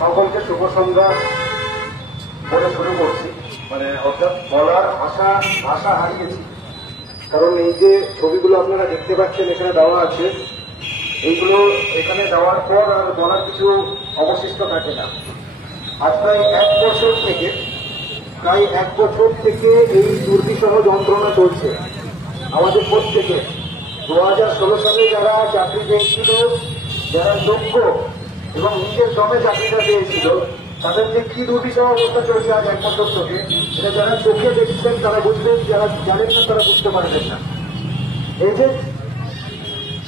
সকলকে শুভ সন্ধ্যা বলে শুরু করছি। অর্থাৎ বলার ভাষা হারিয়েছি, কারণ এই যে ছবিগুলো আপনারা দেখতে পাচ্ছেন এখানে দেওয়া আছে, এইগুলো এখানে দেওয়ার পর আর বলার কিছু অবশিষ্ট থাকে না। আজ প্রায় এক বছর থেকে এই দুর্বিষহ যন্ত্রণা চলছে আমাদের প্রত্যেকে। 2016 সালে যারা চাকরি পেয়েছিল, যারা যোগ্য এবং নিজের দমে চাকরিটা পেয়েছিল, তাদের যে কি দুর্বিষহ অবস্থা চলছে আজ এক বছর থেকে, এটা যারা চোখে দেখছেন তারা বুঝবেন, যারা জানেন না তারা বুঝতে পারবেন না। এই যে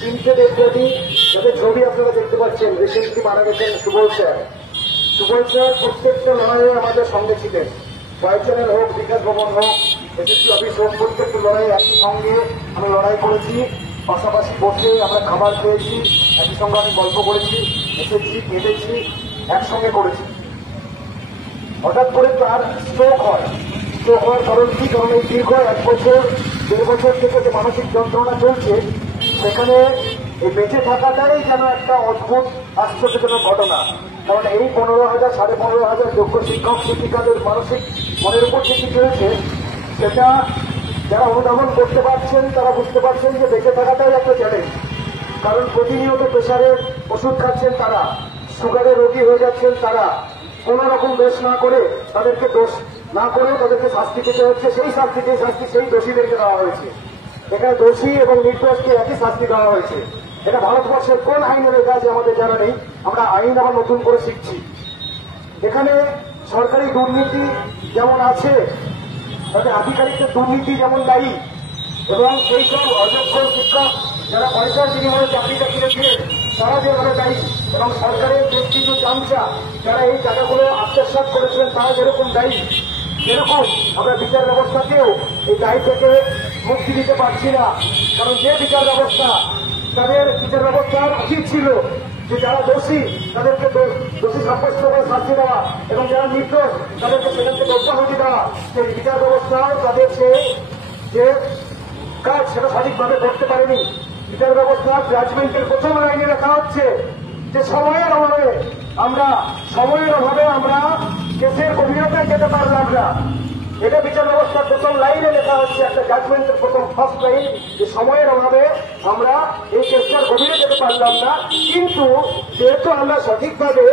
3টে ডেড বডি যাদের ছবি আপনারা দেখতে পাচ্ছেন, রিসেন্টলি মারা গেছেন সুবল স্যার। সুবল স্যার প্রত্যেকটা লড়াইয়ে আমাদের সঙ্গে ছিলেন। জয় চ্যানেল হোক, বিকাশ ভবন হোক, এসএসসি অফিস হোক, প্রত্যেকটা লড়াই একই সঙ্গে আমরা লড়াই করেছি। পাশাপাশি বসে আমরা খাবার খেয়েছি, একই সঙ্গে আমি গল্প করেছি, এসেছি, কেঁদেছি, একসঙ্গে করেছি। হঠাৎ করে তার স্ট্রোক হওয়ার কারণ কি? কারণ এই দীর্ঘ 1 বছর 1.5 বছর থেকে যে মানসিক যন্ত্রণা চলছে, সেখানে এই বেঁচে থাকাটাই যেন একটা অদ্ভুত আশ্চর্যজনক ঘটনা। কারণ এই 15,000 15,500 যোগ্য শিক্ষক শিক্ষিকাদের মানসিক মনের উপর যে কি চলছে, সেটা যারা অনুধাবন করতে পারছেন তারা বুঝতে পারছেন যে বেঁচে থাকাটাই একটা চ্যালেঞ্জ। কারণ প্রতিনিয়ত প্রেশারের ওষুধ খাচ্ছেন তারা, সুগারের রোগী হয়ে যাচ্ছেন তারা, কোন রকম দোষ না করে তাদেরকে দোষ না করে তাদেরকে শাস্তি পেতে হচ্ছে। সেই শাস্তি সেই দোষীদেরকে দেওয়া হয়েছে। এখানে দোষী এবং নির্দোষকে একই শাস্তি দেওয়া হয়েছে। এটা ভারতবর্ষের কোন আইনের লেখা আছে আমাদের জানা নেই, আমরা আইন আবার নতুন করে শিখছি। এখানে সরকারি দুর্নীতি যেমন আছে, তাদের আধিকারিকদের দুর্নীতি যেমন দায়ী, এবং সেই সব অযোগ্য শিক্ষক যারা পয়সার বিনিময়ে চাকরিটা কিনেছিলেন তারা যেভাবে দায়ী, এবং সরকারের বেশ কিছু চামচা যারা এই টাকাগুলো আত্মসাৎ করেছিলেন তারা যেরকম দায়ী, যেরকম আমরা বিচার ব্যবস্থাকেও এই দায়ী থেকে মুক্তি দিতে পারছি না। কারণ যে বিচার ব্যবস্থা, তাদের বিচার ব্যবস্থার উচিত ছিল যে যারা দোষী তাদেরকে দোষী সাব্যস্ত করে শাস্তি দেওয়া, এবং যারা নির্দোষ তাদেরকে সেখান থেকে অব্যাহতি দেওয়া। সেই বিচার ব্যবস্থাও তাদের যে কাজ সেটা সঠিকভাবে করতে পারেনি। বিচার ব্যবস্থা জাজমেন্টের প্রথম লাইনে লেখা হচ্ছে যে সময়ের অভাবে আমরা কেসের গভীরতায় যেতে পারলাম না। এটা বিচার ব্যবস্থার প্রথম লাইনে লেখা হচ্ছে, একটা জাজমেন্টের প্রথম ফার্স্ট লাইন, যে সময়ের অভাবে আমরা এই কেসটার গভীরে যেতে পারলাম না। কিন্তু যেহেতু আমরা সঠিকভাবে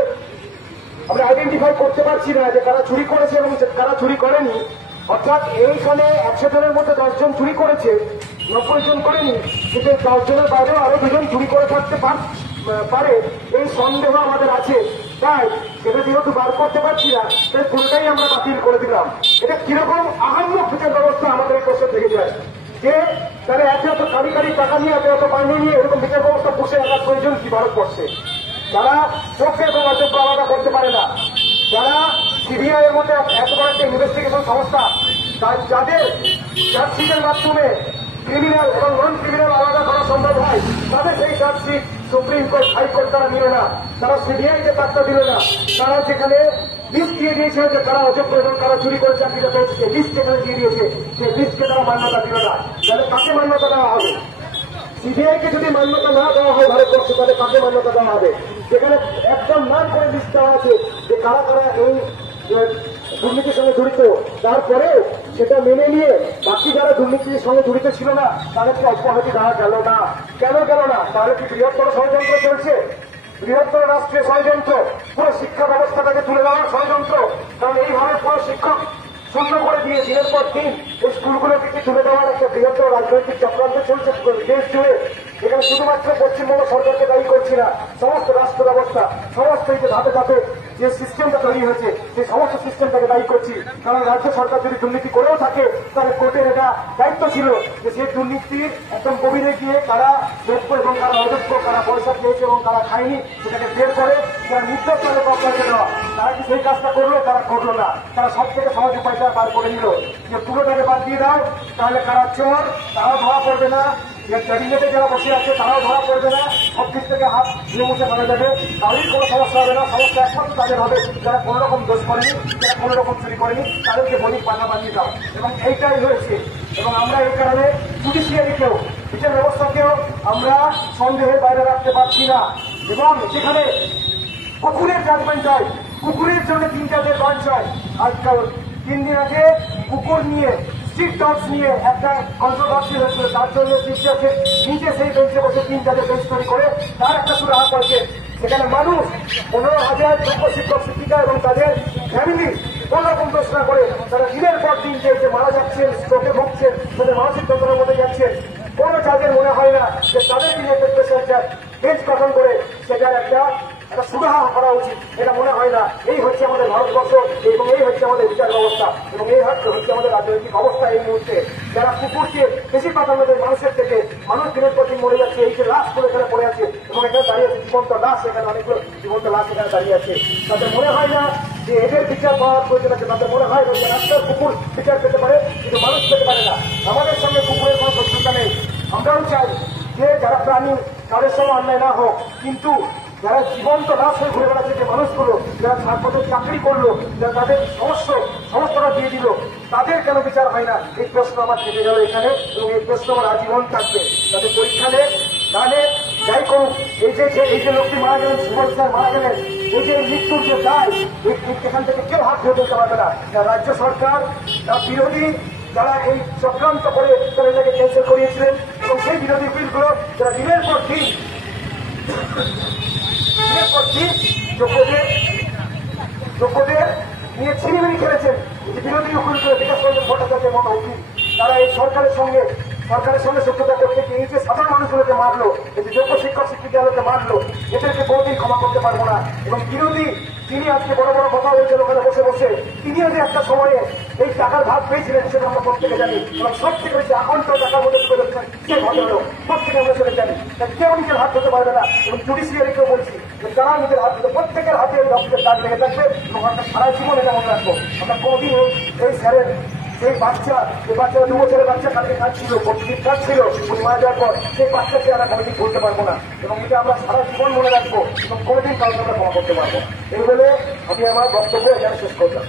আমরা আইডেন্টিফাই করতে পারছি না যে কারা চুরি করেছে এবং কারা চুরি করেনি, অর্থাৎ এইখানে 100 জনের মধ্যে 10 জন চুরি করেছে, 90 জন করেনি, কিন্তু 10 জনের বাইরেও আরো 2 জন চুরি করে থাকতে পারে, এই সন্দেহ আমাদের আছে। তাই সেটা যেহেতু বার করতে পারছি না, তাই পুরোটাই আমরা বাতিল করে দিলাম। এটা কিরকম আহাম্মক বিচার ব্যবস্থা আমাদের এই প্রশ্ন থেকে যায়, যে তারা এত কারি টাকা নিয়ে এত বাহিনী নিয়ে এরকম বিচার ব্যবস্থা বসে রাখার প্রয়োজন কি ভারতবর্ষে? যারা যোগ্য এবং অযোগ্য আলাদা করতে পারে না, যারা সিবিআই এর মধ্যে এত বড় একটা ইনভেস্টিগেশন সংস্থা, যাদের চার্জশিটের মাধ্যমে ক্রিমিনাল এবং নন ক্রিমিনাল আলাদা করা সম্ভব হয়, তাদের সেই চার্জশিট সুপ্রিম কোর্ট, হাইকোর্ট তারা নিল না, তারা সিবিআই কে পাত্তা দিল না। তারা যেখানে লিস্ট দিয়ে দিয়েছে যে তারা অযোগ্য এবং তারা চুরি করে চাকরিটা পেয়েছে, লিস্ট যেখানে দিয়ে দিয়েছে, সেই লিস্টকে তারা মান্যতা দিল না। তাহলে কাকে মান্যতা দেওয়া হবে? সিবিআই কে যদি মান্যতা না দেওয়া হয় ভারতবর্ষে, তাহলে কাকে মান্যতা দেওয়া হবে? যেখানে একদম নাম করে লিস্ট দেওয়া আছে যে কারা কারা এই দুর্নীতির সঙ্গে জড়িত, তারপরেও সেটা মেনে নিয়ে বাকি যারা দুর্নীতির সঙ্গে জড়িত ছিল না তাদেরকে অব্যাহতি দেওয়া গেল না। কেন গেল না? তাহলে কি বৃহত্তর ষড়যন্ত্র চলছে? বৃহত্তর রাষ্ট্রীয় ষড়যন্ত্র, পুরো শিক্ষা ব্যবস্থাটাকে তুলে দেওয়ার ষড়যন্ত্র। কারণ এইভাবে পুরো শিক্ষক শূন্য করে দিয়ে দিনের পর দিন এই স্কুলগুলোকে তুলে দেওয়ার একটা বৃহত্তর রাজনৈতিক চক্রান্ত চলছে দেশ জুড়ে। এখানে শুধুমাত্র পশ্চিমবঙ্গ সরকারকে দায়ী করছি না, সমস্ত রাষ্ট্র ব্যবস্থা, সমস্ত এই যে ধাপে ধাপে যে সিস্টেমটা তৈরি হয়েছে সেই সমস্ত সিস্টেমটাকে দায়ী করছি। কারণ রাজ্য সরকার যদি দুর্নীতি করেও থাকে, তাহলে কোর্টের এটা দায়িত্ব ছিল যে সেই দুর্নীতির একদম গভীরে গিয়ে কারা যোগ্য এবং কারা অযোগ্য, কারা পয়সা খেয়েছে এবং কারা খায়নি, সেটাকে বের করে যারা নির্দোষ তাদের পক্ষে দেওয়া। তারা কি সেই কাজটা করলো? তারা করলো না। তারা সব থেকে সহজ উপায়টা বার করে নিল যে পুরোটাকে বাদ দিয়ে দাও, তাহলে কারা চোর তারাও ধরা পড়বে না, ক্যাবিনেটে যারা বসে আছে তারাও ধরা পড়বে না, সব দিক থেকে হাত ধুয়ে মুছে মারা যাবে, তাহলেই কোনো সমস্যা হবে না। সমস্যা একমাত্র তাদের হবে যারা কোনো রকম দোষ করেনি, যারা কোনো রকম চুরি করেনি, তাদেরকে বলি পাল্লা বানিয়ে দাও। এবং এইটাই হয়েছে। এবং আমরা এই কারণে জুডিশিয়ারিকেও, বিচার ব্যবস্থাকেও আমরা সন্দেহের বাইরে রাখতে পারছি না। এবং যেখানে খুনের জাজমেন্ট হয়, কুকুরের জন্য 3টা লঞ্চ হয়। আজকাল 3 দিন আগে কুকুর নিয়ে স্ট্রিট ডগস নিয়ে একটা কন্ট্রোভার্সি হয়েছিল, তার জন্য শিক্ষকের নিজে সেই বেঞ্চে বসে 3টাকে বেঞ্চ তৈরি করে তার একটা সুরাহা করেছে। সেখানে মানুষ 15,000 যোগ্য শিক্ষক শিক্ষিকা এবং তাদের ফ্যামিলি কোন রকম দোষ না করে তারা দিনের পর দিন যে মারা যাচ্ছেন, স্ট্রোকে ভুগছেন, তাদের মানসিক যন্ত্রণার মধ্যে যাচ্ছেন, কোন যাদের মনে হয় না যে তাদের নিয়ে একটা স্পেশাল বেঞ্চ গঠন করে সেটার একটা সুরাহা করা উচিত, এটা মনে হয় না। এই হচ্ছে আমাদের ভারতবর্ষ এবং এই হচ্ছে আমাদের বিচার ব্যবস্থা এবং এই হচ্ছে আমাদের রাজনৈতিক অবস্থা। এই মুহূর্তে যারা কুকুরকে বেশি প্রাধান্য দেয় মানুষের থেকে, মানুষ দিনের পর দিন মরে যাচ্ছে, এই যে লাশ করে এখানে পড়ে আছে এবং এখানে দাঁড়িয়ে আছে জীবন্ত লাশ, এখানে অনেকগুলো জীবন্ত লাশ এখানে দাঁড়িয়ে আছে, তাদের মনে হয় না যে এদের বিচার পাওয়ার প্রয়োজন আছে। তাদের মনে হয় যে রাস্তার কুকুর বিচার পেতে পারে কিন্তু মানুষ পেতে পারে না। আমাদের সঙ্গে কুকুরের কোনো শত্রুতা নেই। আমরাও চাই যে যারা প্রাণী তাদের সঙ্গে অন্যায় না হোক, কিন্তু যারা জীবন্ত লাশ হয়ে ঘুরে বেড়াচ্ছে, যে মানুষগুলো যারা ছাত্রদের চাকরি করলো, যারা তাদের সমস্তটা দিয়ে দিল, তাদের কেন বিচার হয় না? এই প্রশ্ন আমার থেকে গেল এখানে এবং এই প্রশ্ন আমার আজীবন থাকবে। তাদের পরীক্ষা নেই, তাহলে যাই করুক, এই যে লোকটি মারা গেলেন, সুমন স্যার মারা গেলেন, এই যে মৃত্যুর যে দায়, এখান থেকে কেউ হাত ধরে দিতে পারবে না। রাজ্য সরকার তার বিরোধী যারা এই চক্রান্ত করে তারা এটাকে ক্যান্সেল করিয়েছিলেন এবং সেই বিরোধী বিলগুলো যারা দিনের পর দিন যোগ্যদের নিয়ে ছিনিমিনি খেলেছেন, বিরোধী উকিল করে বিকাশ রঞ্জন ভট্টাচার্যের মতো উকিল, তারা এই সরকারের সঙ্গে শত্রুতা করতে গিয়ে এই যে সাধারণ মানুষগুলোকে মারলো, এই যে যোগ্য শিক্ষক শিক্ষিকাগুলোকে মারলো, এদেরকে কোনোদিন ক্ষমা করতে পারবো না। এবং বিরোধী তিনি আজকে বড় বড় কথা বলছেন ওখানে বসে বসে, তিনিও যে একটা সময়ে এই টাকার ভাগ পেয়েছিলেন সেটা আমরা প্রত্যেকে জানি এবং সব থেকে বেশি আকণ্ঠ টাকার মধ্যে চলে যাচ্ছেন সেই ভদ্রলোক প্রত্যেকে আমরা চলে জানি। তাই কেউ নিজের হাত ধরতে পারবে না এবং জুডিশিয়ারিকেও বলছি যে তারা নিজের হাত ধরতে, প্রত্যেকের হাতে এই রক্তের দাগ লেগে থাকবে এবং আমরা সারা জীবন এটা মনে রাখবো। আমরা কোনোদিন এই স্যারের সেই বাচ্চারা 2 বছরের বাচ্চা কালকে কাটছিল, প্রতিদিন কাটছিল, উনি মারা যাওয়ার পর সেই বাচ্চাকে আমরা কোনোদিন বলতে পারবো না এবং এটা আমরা সারা জীবন মনে রাখবো এবং কোনোদিন কাউকে আমরা ক্ষমা করতে পারবো। এই বলে আমি আমার বক্তব্য এখানে শেষ করলাম।